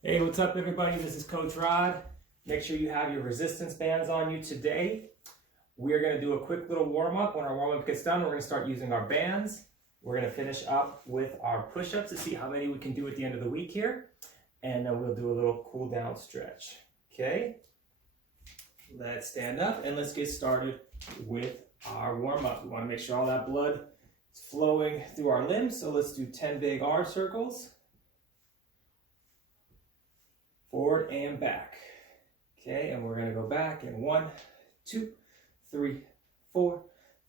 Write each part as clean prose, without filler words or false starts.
Hey, what's up everybody? This is Coach Rod. Make sure you have your resistance bands on you today. We're gonna do a quick little warm up. When our warm up gets done, we're gonna start using our bands. We're gonna finish up with our push-ups to see how many we can do at the end of the week here. And then we'll do a little cool down stretch. Okay? Let's stand up and let's get started with our warm up. We wanna make sure all that blood is flowing through our limbs. So let's do 10 big arm circles. Forward and back. Okay, and we're gonna go back in 1, 2, 3, 4,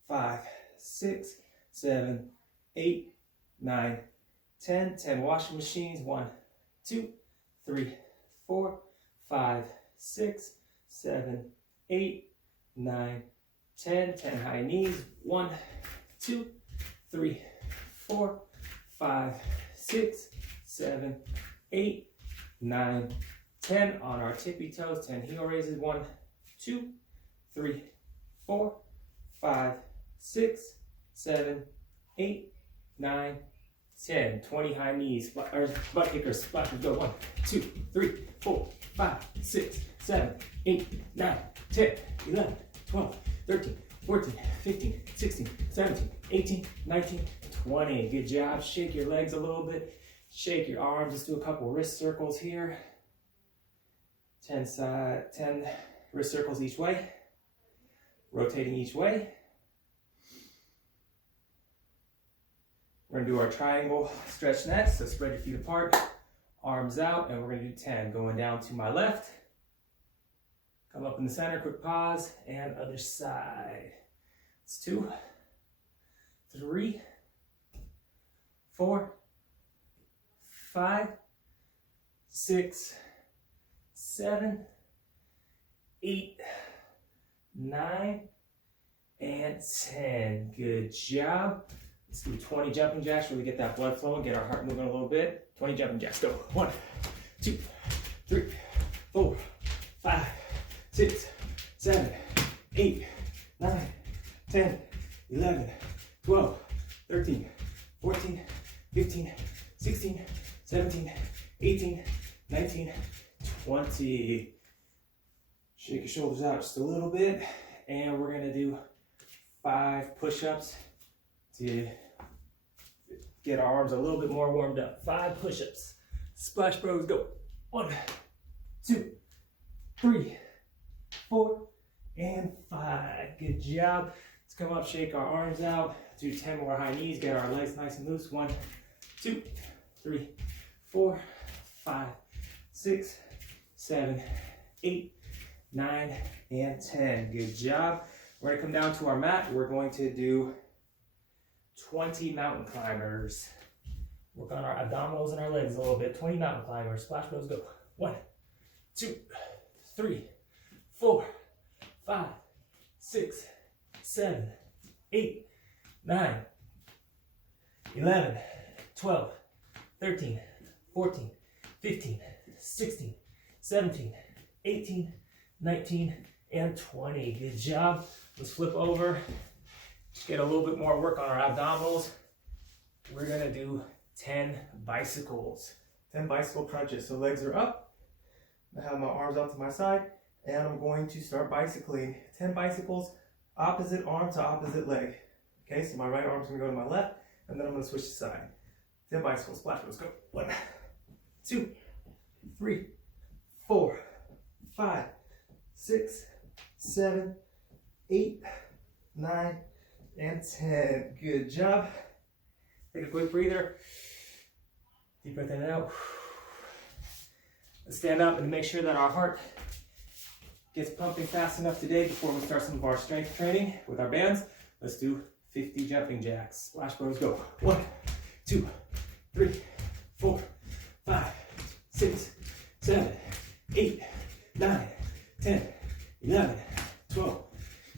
5, 6, 7, 8, 9, 10. 10 washing machines. 1, 2, 3, 4, 5, 6, 7, 8, 9, 10. 10 high knees. 1, 2, 3, 4, 5, 6, 7, 8, 9, 10 on our tippy toes. 10 heel raises. 1, 2, 3, 4, 5, 6, 7, 8, 9, 10. 20 high knees, or butt kickers. Go. 1, 2, 3, 4, 5, 6, 7, 8, 9, 10, 11, 12, 13, 14, 15, 16, 17, 18, 19, 20. Good job. Shake your legs a little bit. Shake your arms. Let's do a couple wrist circles here. 10 wrist circles each way. Rotating each way. We're gonna do our triangle stretch next. So spread your feet apart, arms out, and we're gonna do 10. Going down to my left. Come up in the center, quick pause, and other side. It's 2, 3, 4, 5, 6, 7, 8, 9, and 10. Good job. Let's do 20 jumping jacks, really get that blood flowing, get our heart moving a little bit. 20 jumping jacks, go. 1, 2, 3, 4, 5, 6, 7, 8, 9, 10, 11, 12, 13, 14, 15, 16, 17, 18, 19, 20. Shake your shoulders out just a little bit. And we're gonna do 5 push-ups to get our arms a little bit more warmed up. 5 push-ups. Splash Bros, go. 1, 2, 3, 4, and 5. Good job. Let's come up, shake our arms out. Do 10 more high knees, get our legs nice and loose. 1, 2, 3, 4, 5, 6, 7, 8, 9, and 10. Good job. We're gonna come down to our mat. We're going to do 20 mountain climbers. Work on our abdominals and our legs a little bit. 20 mountain climbers. Splash Bros, go. 1, 2, 3, 4, 5, 6, 7, 8, 9, 11, 12, 13, 14, 15, 16, 17, 18, 19, and 20. Good job. Let's flip over. Get a little bit more work on our abdominals. We're gonna do 10 bicycles. 10 bicycle crunches. So legs are up. I have my arms out to my side, and I'm going to start bicycling. 10 bicycles, opposite arm to opposite leg. Okay, so my right arm's gonna go to my left, and then I'm gonna switch to side. 10 bicycles, splash, let's go. 1, 2, 3, 4, 5, 6, 7, 8, 9, and 10. Good job. Take a quick breather. Deep breath in and out. Let's stand up and make sure that our heart gets pumping fast enough today before we start some of our strength training with our bands. Let's do 50 jumping jacks. Splash Bros, go. 1, 2, 3, 4, 5, 6, 7, 8, 9, 10, 11, 12,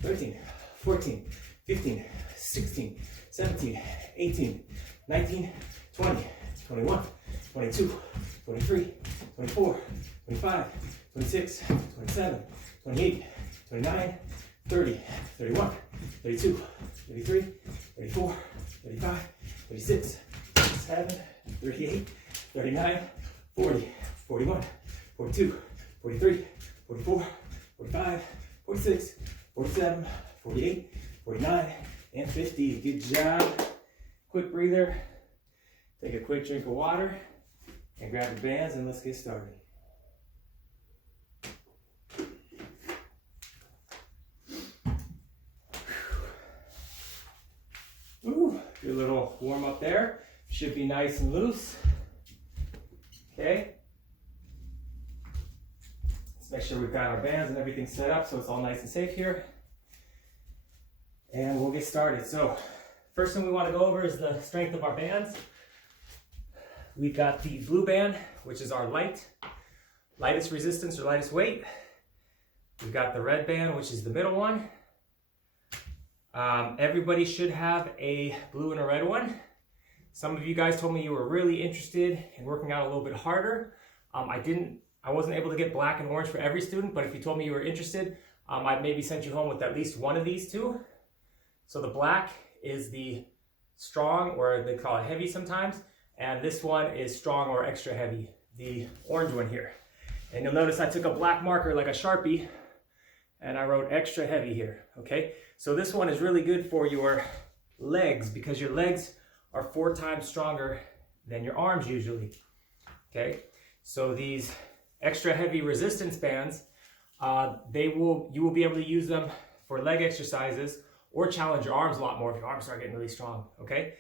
13, 14, 15, 16, 17, 18, 19, 20, 21, 22, 23, 24, 25, 26, 27, 28, 29, 30, 31, 32, 33, 34, 35, 36, 37, 38, 39, 40, 41, 42, 43, 44, 45, 46, 47, 48, 49, and 50. Good job. Quick breather. Take a quick drink of water and grab your bands and let's get started. Ooh, good little warm up there. Should be nice and loose. Okay. Let's make sure we've got our bands and everything set up so it's all nice and safe here. And we'll get started. So, first thing we want to go over is the strength of our bands. We've got the blue band, which is our lightest resistance or lightest weight. We've got the red band, which is the middle one. Everybody should have a blue and a red one. Some of you guys told me you were really interested in working out a little bit harder. I wasn't able to get black and orange for every student, but if you told me you were interested, I'd maybe sent you home with at least one of these two. So the black is the strong, or they call it heavy sometimes, and this one is strong or extra heavy, the orange one here. And you'll notice I took a black marker like a Sharpie, and I wrote extra heavy here, okay? So this one is really good for your legs because your legs are 4 times stronger than your arms usually, okay? So these extra heavy resistance bands, you will be able to use them for leg exercises or challenge your arms a lot more if your arms start getting really strong, okay?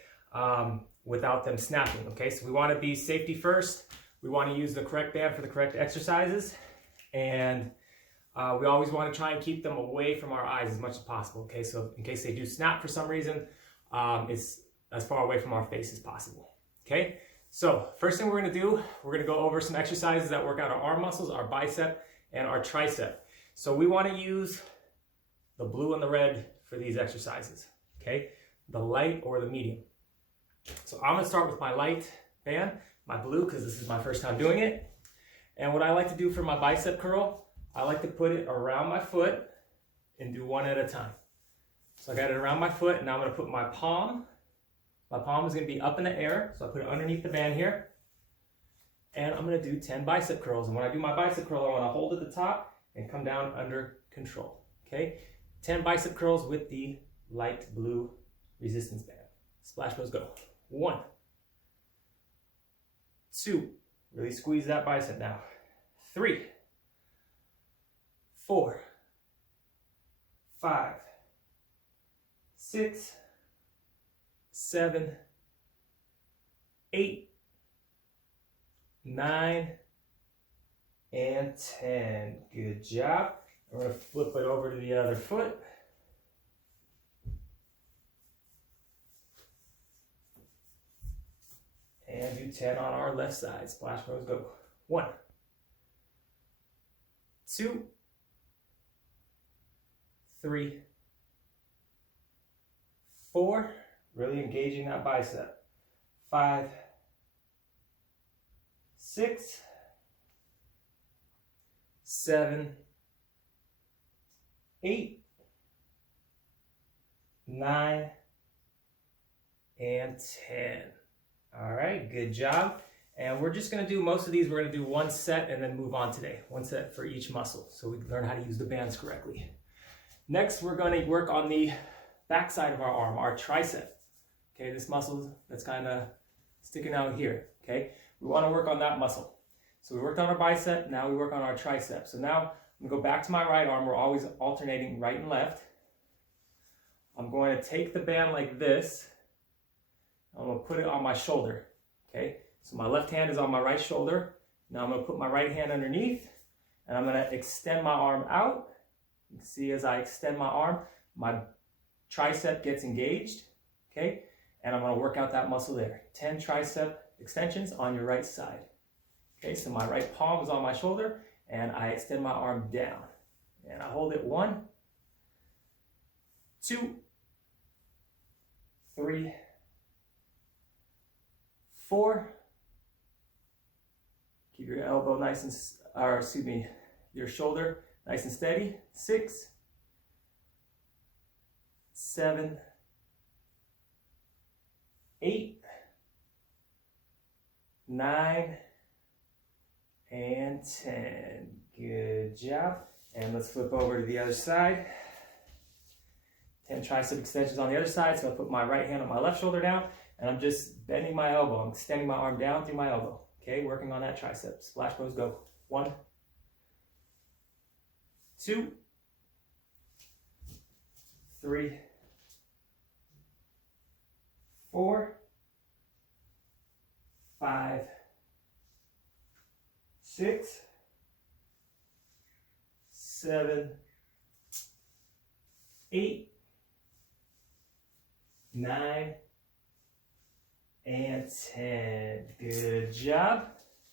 Without them snapping, okay? So we want to be safety first. We want to use the correct band for the correct exercises, and we always want to try and keep them away from our eyes as much as possible, okay? So in case they do snap for some reason, it's as far away from our face as possible, okay? So first thing we're going to do, we're going to go over some exercises that work out our arm muscles, our bicep, and our tricep. So we want to use the blue and the red for these exercises, okay? The light or the medium. So I'm going to start with my light band, my blue, because this is my first time doing it. And what I like to do for my bicep curl, I like to put it around my foot and do one at a time. So I got it around my foot, and now I'm going to put my palm. My palm is going to be up in the air, so I put it underneath the band here. And I'm going to do 10 bicep curls. And when I do my bicep curl, I want to hold at the top and come down under control. Okay? 10 bicep curls with the light blue resistance band. Splash Bros, go. 1, 2, really squeeze that bicep now. 3, 4, 5, 6, 7, 8, 9, and 10. Good job. We're going to flip it over to the other foot. And do 10 on our left side. Splash Bros, go. 1, 2, 3, 4, really engaging that bicep. 5, 6, 7, 8, 9, and 10. All right, good job. And we're just going to do most of these. We're going to do one set and then move on today. One set for each muscle so we can learn how to use the bands correctly. Next, we're going to work on the back side of our arm, our tricep. Okay, this muscle that's kind of sticking out here. Okay, we want to work on that muscle. So we worked on our bicep, now we work on our tricep. So now I'm going to go back to my right arm. We're always alternating right and left. I'm going to take the band like this. I'm going to put it on my shoulder, okay? So my left hand is on my right shoulder. Now I'm going to put my right hand underneath, and I'm going to extend my arm out. You can see as I extend my arm, my tricep gets engaged, okay? And I'm going to work out that muscle there. 10 tricep extensions on your right side. Okay, so my right palm is on my shoulder, and I extend my arm down. And I hold it 1, 2, 3, 4. Keep your elbow nice and, your shoulder nice and steady. 6, 7, 8, 9, and 10. Good job. And let's flip over to the other side. 10 tricep extensions on the other side. So I put my right hand on my left shoulder down, and I'm just bending my elbow. I'm extending my arm down through my elbow. Okay, working on that tricep. Splash pose, go. 1, 2, 3, 4, 5, 6, 7, 8, 9, and 10. Good job.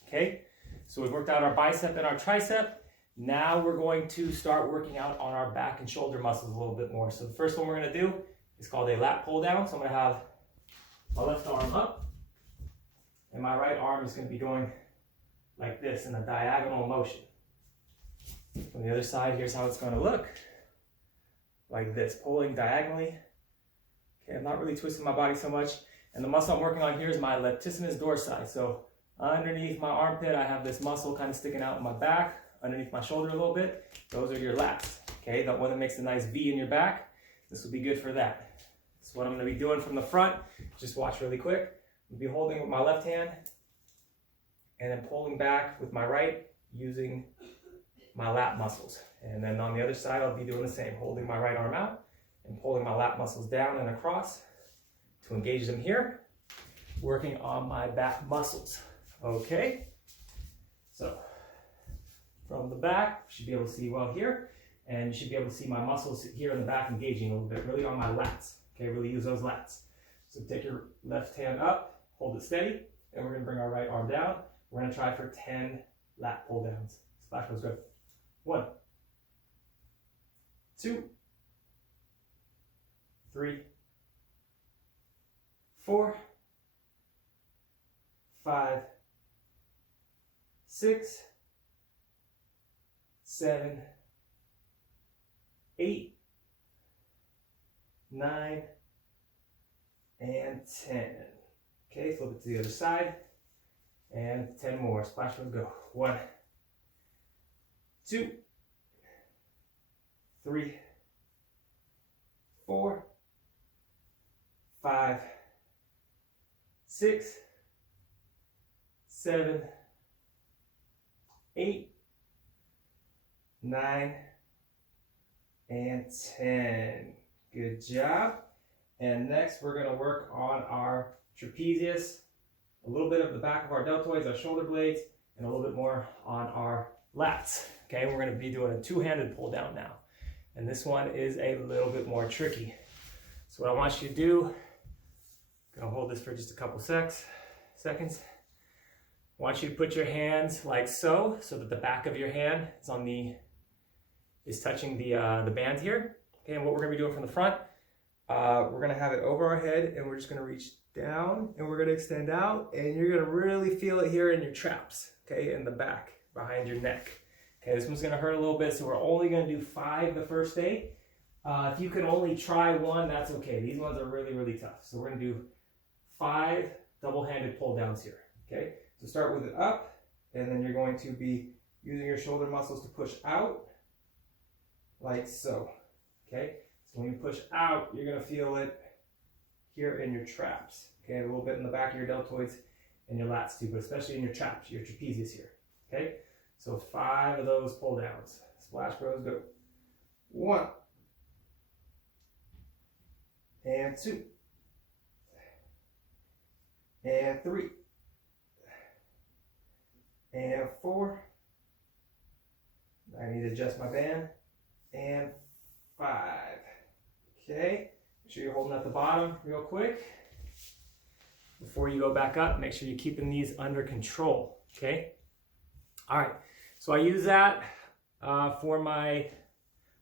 Okay, so we've worked out our bicep and our tricep. Now we're going to start working out on our back and shoulder muscles a little bit more. So the first one we're going to do is called a lat pull down. So I'm going to have my left arm up, and my right arm is going to be going like this in a diagonal motion. From the other side, here's how it's going to look. Like this, pulling diagonally. Okay, I'm not really twisting my body so much. And the muscle I'm working on here is my latissimus dorsi. So underneath my armpit, I have this muscle kind of sticking out in my back, underneath my shoulder a little bit. Those are your lats. Okay, the one that makes a nice V in your back. This will be good for that. So what I'm going to be doing from the front, just watch really quick. I'll be holding with my left hand and then pulling back with my right using my lat muscles. And then on the other side, I'll be doing the same, holding my right arm out and pulling my lat muscles down and across to engage them here, working on my back muscles. Okay, so from the back, you should be able to see well here, and you should be able to see my muscles here in the back engaging a little bit, really on my lats. Okay, really use those lats. So take your left hand up, hold it steady, and we're gonna bring our right arm down. We're gonna try for 10 lat pull downs. Splash goes good. 1, 2, 3, 4, 5, 6, 7, 8, 9, and 10. Okay, flip it to the other side. And 10 more. Splash pose, go. 1, 2, 3, 4, 5, 6, 7, 8, 9, and 10. Good job. And next we're going to work on our trapezius, a little bit of the back of our deltoids, our shoulder blades, and a little bit more on our lats. Okay, we're going to be doing a two-handed pull down now. And this one is a little bit more tricky. So what I want you to do, I'm going to hold this for just a couple seconds. I want you to put your hands like so that the back of your hand is touching the band here. Okay, and what we're going to be doing from the front, we're going to have it over our head, and we're just going to reach down, and we're going to extend out, and you're going to really feel it here in your traps, okay, in the back, behind your neck. Okay, this one's going to hurt a little bit, so we're only going to do 5 the first day. If you can only try 1, that's okay. These ones are really, really tough. So we're going to do 5 double-handed pull downs here, okay? So start with it up, and then you're going to be using your shoulder muscles to push out, like so, okay? So when you push out, you're going to feel it here in your traps, okay? A little bit in the back of your deltoids and your lats too, but especially in your traps, your trapezius here, okay? So 5 of those pull downs. Splash bros, go. 1, and 2, and 3, and 4. I need to adjust my band. And 5. Okay, make sure you're holding at the bottom real quick. Before you go back up, make sure you're keeping these under control, okay? All right, so I use that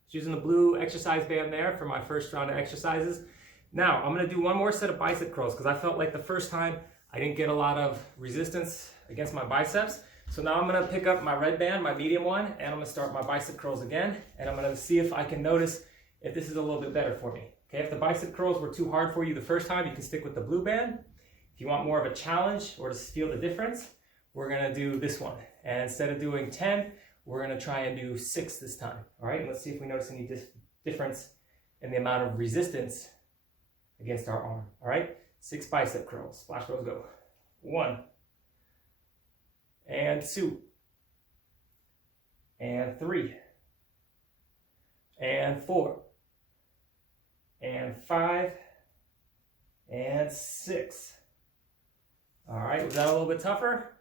using the blue exercise band there for my first round of exercises. Now, I'm gonna do one more set of bicep curls because I felt like the first time I didn't get a lot of resistance against my biceps. So now I'm gonna pick up my red band, my medium one, and I'm gonna start my bicep curls again, and I'm gonna see if I can notice if this is a little bit better for me. Okay, if the bicep curls were too hard for you the first time, you can stick with the blue band. If you want more of a challenge or to feel the difference, we're gonna do this one. And instead of doing 10, we're gonna try and do 6 this time. All right, and let's see if we notice any difference in the amount of resistance against our arm. All right, 6 bicep curls. Splash Bros, go. 1 and 2 and 3 and 4 and 5 and 6. All right, was that a little bit tougher?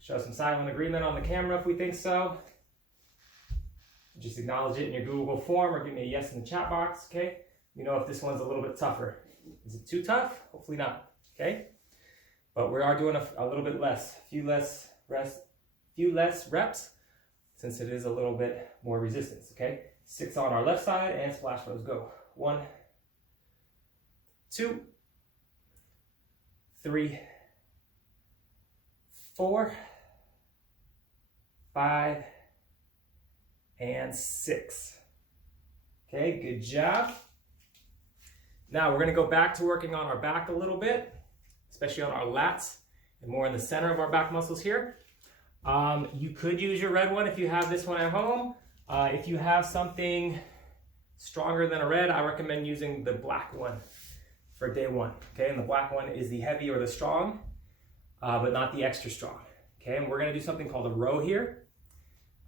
Show some silent agreement on the camera if we think so. Just acknowledge it in your Google form or give me a yes in the chat box, okay? You know if this one's a little bit tougher. Is it too tough? Hopefully not, okay? But we are doing a little bit less, few less reps, since it is a little bit more resistance, okay? 6 on our left side and Splash Bros, go. 1, 2, 3, 4, 5, and 6. Okay, good job. Now we're gonna go back to working on our back a little bit, especially on our lats and more in the center of our back muscles here. You could use your red one if you have this one at home. If you have something stronger than a red, I recommend using the black one for day 1. Okay, and the black one is the heavy or the strong, but not the extra strong. Okay, and we're gonna do something called a row here.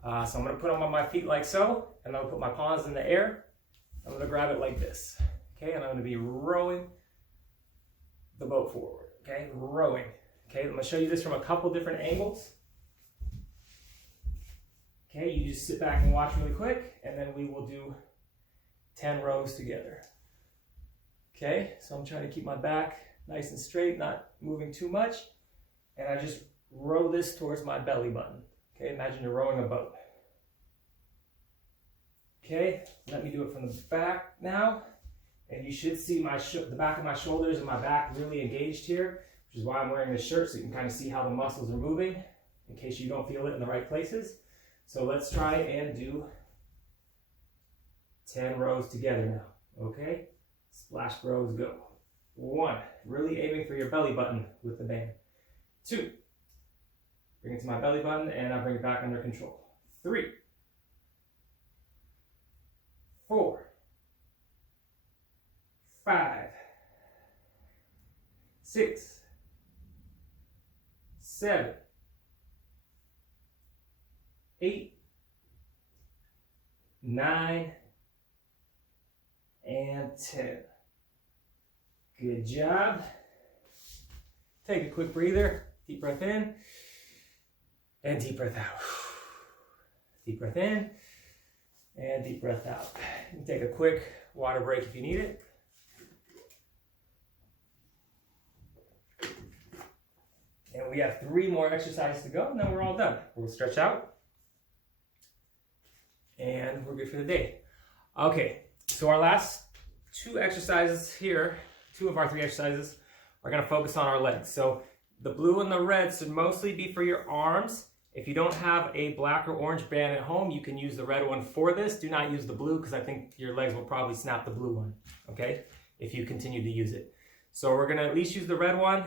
So I'm gonna put them on my feet like so, and I'm gonna put my palms in the air. I'm gonna grab it like this. Okay, and I'm gonna be rowing the boat forward. Okay, rowing. Okay, I'm gonna show you this from a couple different angles. Okay, you just sit back and watch really quick, and then we will do 10 rows together. Okay, so I'm trying to keep my back nice and straight, not moving too much, and I just row this towards my belly button. Okay, imagine you're rowing a boat. Okay, let me do it from the back now, and you should see the back of my shoulders and my back really engaged here, which is why I'm wearing this shirt, so you can kind of see how the muscles are moving, in case you don't feel it in the right places. So let's try and do 10 rows together now, okay? Splash Bros, go. 1, really aiming for your belly button with the band. 2, bring it to my belly button and I bring it back under control. 3, 4, 5, 6, 7, 8, 9, and 10. Good job. Take a quick breather. Deep breath in and deep breath out. Deep breath in and deep breath out. You can take a quick water break if you need it. And we have 3 more exercises to go, and then we're all done. We'll stretch out, and we're good for the day. Okay, so our last 2 exercises here, 2 of our 3 exercises, are gonna focus on our legs. So the blue and the red should mostly be for your arms. If you don't have a black or orange band at home, you can use the red one for this. Do not use the blue, because I think your legs will probably snap the blue one, okay? If you continue to use it. So we're gonna at least use the red one.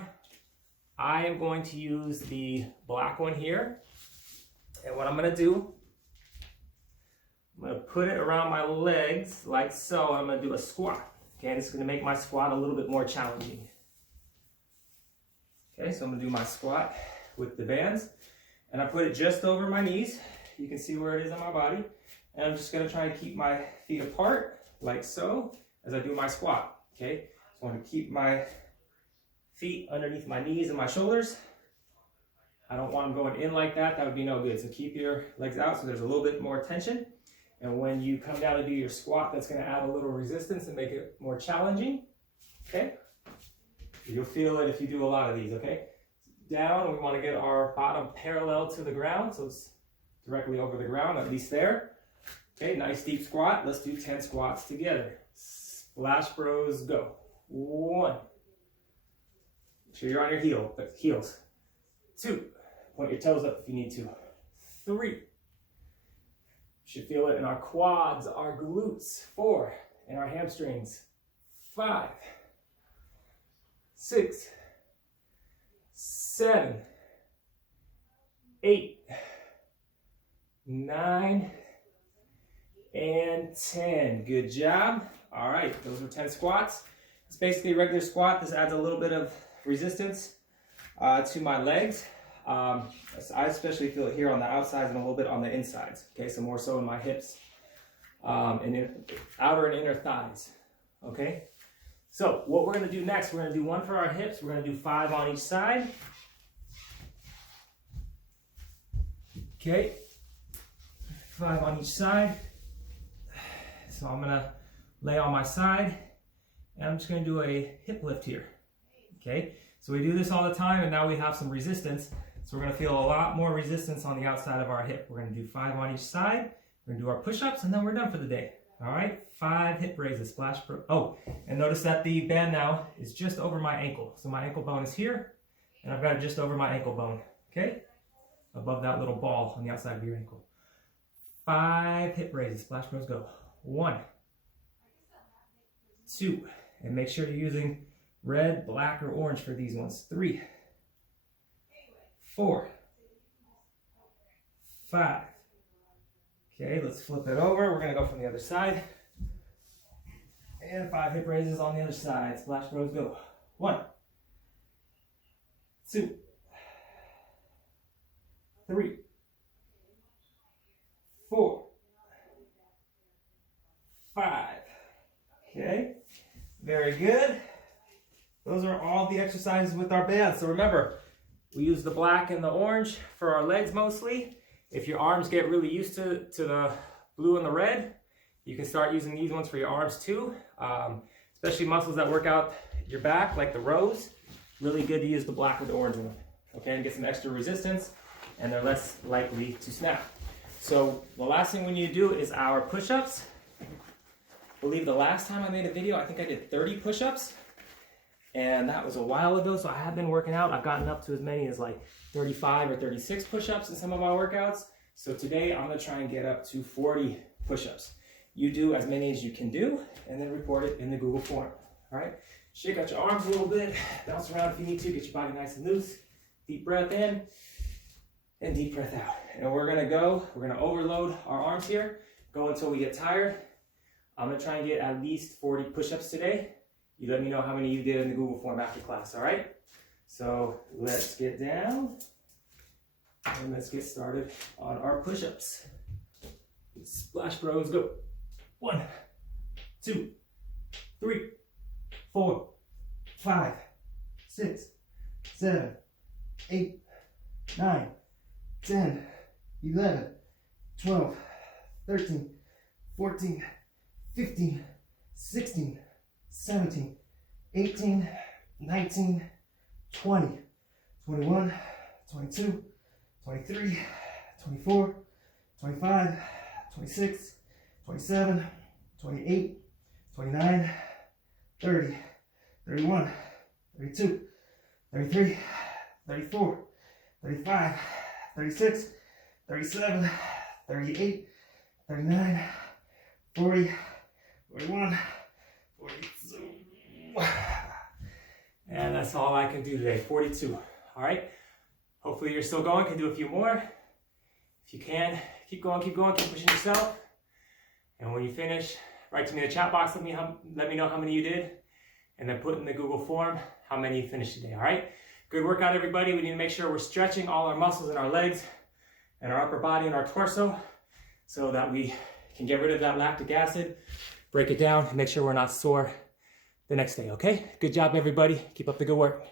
I am going to use the black one here. And what I'm gonna do, I'm gonna put it around my legs like so, and I'm gonna do a squat. Okay, and this is gonna make my squat a little bit more challenging. Okay, so I'm gonna do my squat with the bands, and I put it just over my knees. You can see where it is on my body. And I'm just gonna try and keep my feet apart like so as I do my squat. Okay, so I wanna keep my feet underneath my knees and my shoulders. I don't want them going in like that. That would be no good. So keep your legs out so there's a little bit more tension. And when you come down to do your squat, that's going to add a little resistance and make it more challenging. Okay? You'll feel it if you do a lot of these, okay? Down, we want to get our bottom parallel to the ground, so it's directly over the ground, at least there. Okay, nice deep squat. Let's do 10 squats together. Splash Bros, go. 1. Make sure you're on your heels. 2. Point your toes up if you need to. 3. Should feel it in our quads, our glutes. 4, and our hamstrings. 5, 6, 7, 8, 9, and 10. Good job. All right, those were 10 squats. It's basically a regular squat. This adds a little bit of resistance to my legs. I especially feel it here on the outsides and a little bit on the insides. Okay, so more so in my hips and in outer and inner thighs. Okay, so what we're going to do next, we're going to do 1 for our hips. We're going to do 5 on each side. Okay, 5 on each side. So I'm going to lay on my side and I'm just going to do a hip lift here. Okay, so we do this all the time and now we have some resistance. So we're going to feel a lot more resistance on the outside of our hip. We're going to do 5 on each side. We're going to do our push-ups and then we're done for the day. All right, 5 hip raises, splash. Oh, and notice that the band now is just over my ankle. So my ankle bone is here and I've got it just over my ankle bone. Okay, above that little ball on the outside of your ankle. 5 hip raises, splash bros, go. 1, 2, and make sure you're using red, black, or orange for these ones. 3, 4, 5. Okay, let's flip it over. We're gonna go from the other side. And 5 hip raises on the other side. Splash bros, go. 1, 2, 3, 4, 5. Okay, very good. Those are all the exercises with our bands. So remember, we use the black and the orange for our legs mostly. If your arms get really used to the blue and the red, you can start using these ones for your arms too. Especially muscles that work out your back, like the rows. Really good to use the black or the orange one. Okay, and get some extra resistance, and they're less likely to snap. So the last thing we need to do is our push-ups. I believe the last time I made a video, I think I did 30 push-ups. And that was a while ago, so I have been working out. I've gotten up to as many as like 35 or 36 push-ups in some of my workouts. So today I'm gonna try and get up to 40 push-ups. You do as many as you can do, and then report it in the Google form, all right? Shake out your arms a little bit, bounce around if you need to, get your body nice and loose. Deep breath in, and deep breath out. And we're gonna overload our arms here, go until we get tired. I'm gonna try and get at least 40 push-ups today. You let me know how many you did in the Google form after class, all right? So let's get down and let's get started on our push-ups. Splash bros, go. 1, 2, 3, 4, 5, 6, 7, 8, 9, 10, 11, 12, 13, 14, 15, 16, 17, 18, 19, 20, 21, 22, 23, 24, 25, 26, 27, 28, 29, 30, 31, 32, 33, 34, 35, 36, 37, 38, 39, 40, 41, 42. And that's all I can do today, 42. All right, hopefully you're still going, can do a few more. If you can, keep going, keep pushing yourself. And when you finish, write to me in the chat box, let me know how many you did, and then put in the Google form how many you finished today, all right? Good workout, everybody. We need to make sure we're stretching all our muscles in our legs and our upper body and our torso so that we can get rid of that lactic acid, break it down, and make sure we're not sore the next day, okay? Good job, everybody. Keep up the good work.